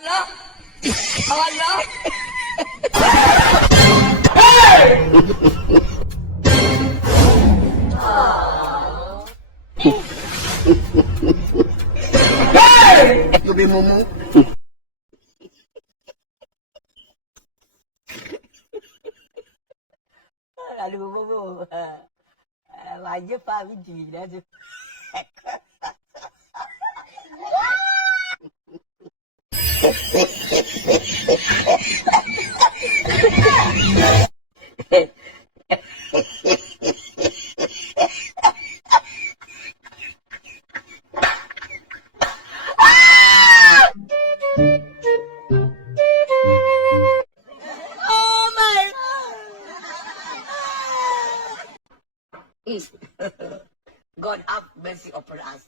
Allah, Allah. You be mumu. Lalu bobo. Wajib paham ini dah tu. Oh my God have mercy upon us.